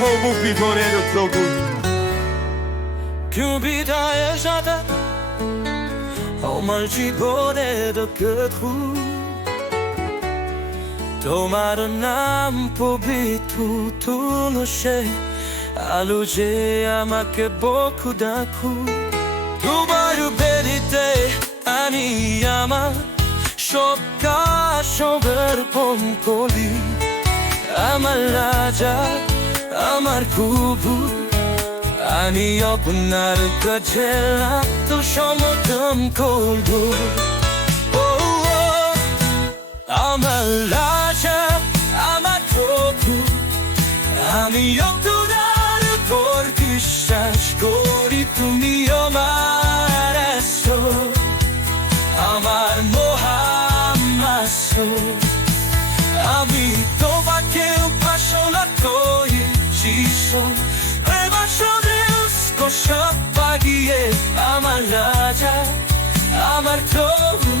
হবু বিধনের তবু বিদায়ের সাথে আমার জীবনের কেতু তোমার নাম পবিত্র তুলসে আলো যে আমাকে বকু ডাকু তোমার বেরিতে আমি আমার সব কাজ সমর্পণ করি আমার রাজা আমার প্রভু আমি আপনার কাছে আত্মসমর্পণ করব আমার রাজা আমার প্রভু আমি আপনার উপর বিশ্বাস করি তুমি আমার ঈশ্বর আমার মহামাসর আমি তোমাকে উপাসনা করি যিশু সব পাগিয়ে আমার রাজা আমার প্রভু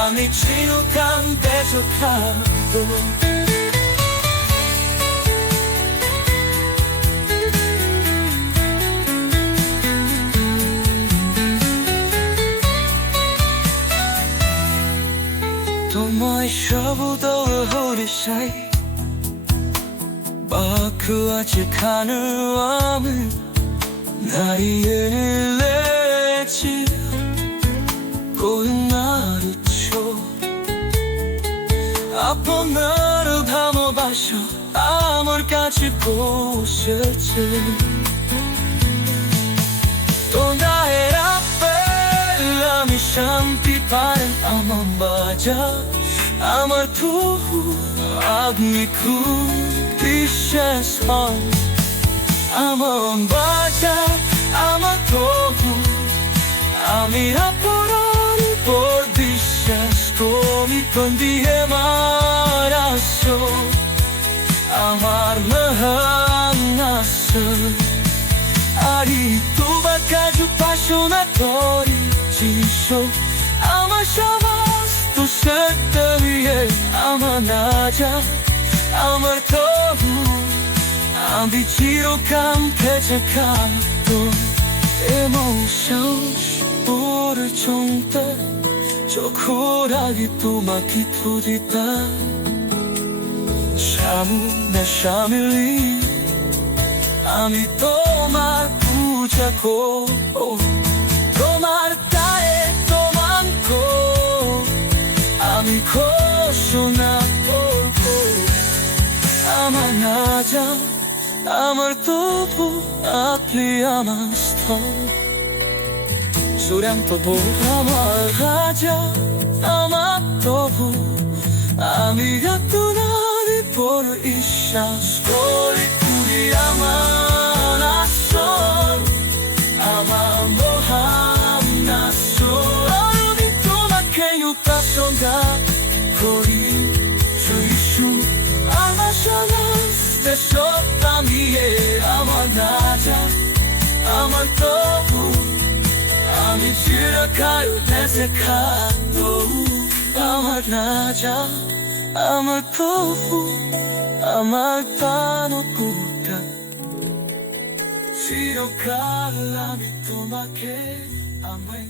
আমি চিরকাল বেঁচে থাকবো তোমায় শব্দ হরিষাই বাক্য আছে খানু আমি দাঁড়িয়ে লেছি করুণার উৎস আপনার ভালোবাসা আমার কাছে পৌঁছেছে তোমার আপেল আমি শান্তি পাই আমার বাজা আমার প্রভু আপনি খুব বিশ্বাস হয় আমার বাজা আমার প্রভু আমি আপনার উপর বিশ্বাস করি কোন দিয়ে আমার আসর আমার মহান আসর আরি তোমার কাজ উপাসনা করি যিশু আমার সমস্ত সত্য দিয়ে আমার রাজা আমার প্রভু আমি চিরকাল বেঁচে থাকবো emotions পরিচন্তে চোখের আগে তোমাকে তুলিতা সামনে সামিলি আমি তোমার পূজা করব তোমার গায়ে তোমার আমি ঘোষণা করব আমার রাজা আমার প্রভু আপনি আমার স্থল চূড়ান্ত আমার রাজা আমার প্রভু আমি আপনার উপর বিশ্বাস করি তুমি আমার আসল আমার মহান আসল আমি তোমাকে উপাসনা করি যিশু আমার সমস্ত সব আমি আমার রাজা আমার প্রভু আমি চিরকাল বেঁচে থাকবো আমার রাজা আমার প্রভু আমার প্রাণপুত্র চিরকাল আমি তোমাকে আমি